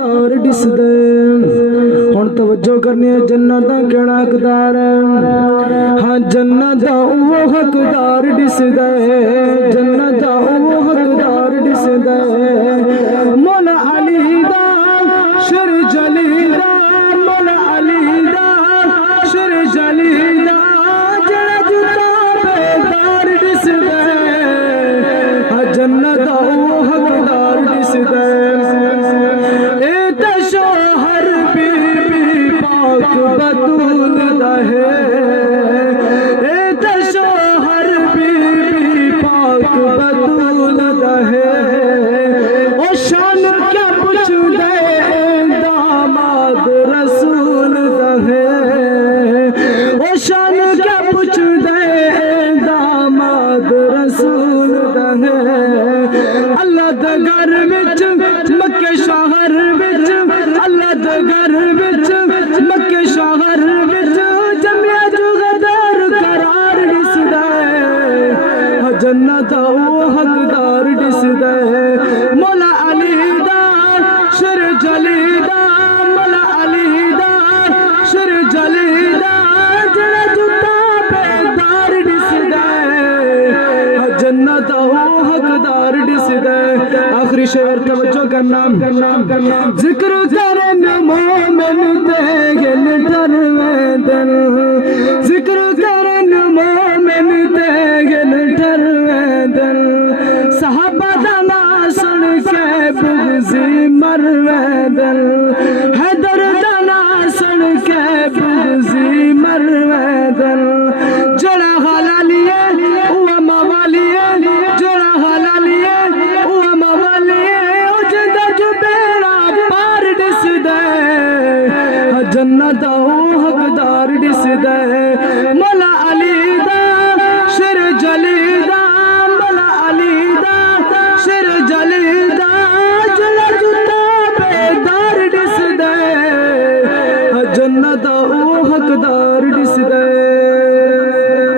حقدار دسدا ہن توجہ کرنی ہے جنت دا کیڑا حقدار ہے ہاں جنت دا او حقدار دسدا جنت دا او حقدار دسدا مولا علی دا شر جلی دا مولا علی دا شر جلی دا جڑا جتا بیدار دسدا ہاں جنت دا او حقدار دسدا اے تشہر بی بی پاک بطول دا ہے اے تشہر بی بی پاک بطول دا ہے او شان کیا پوچھ دے داماد رسول دا ہے او شان کیا پوچھ دے داماد رسول دا ہے اللہ دا گھر وچ مکے شہر وچ اللہ دا گھر وچ مکے شہر وچ جمعہ جو غدار قرار دسدا ہے جنت او حقدار دسدا ہے مولا علی دا شر جلی دا مولا علی دا شر جلی دا جڑا جتا بیدار دسدا ہے جنت او حقدار دسدا ہے آخری شعر توجہ کرنا ذکر کرن مومن تے گل ٹرویں دل ذکر کرن مومن تے گل ٹرویں دل صحابہ دا نام سن کے بغضی مرویں دل حیدر دا نام سن کے بغضی مرویں دل جڑا حلالیے او موالیے جڑا حلالیے او موالیے او جدا جو بیڑا پار دسدا جنت او حقدار دسدا مولا علی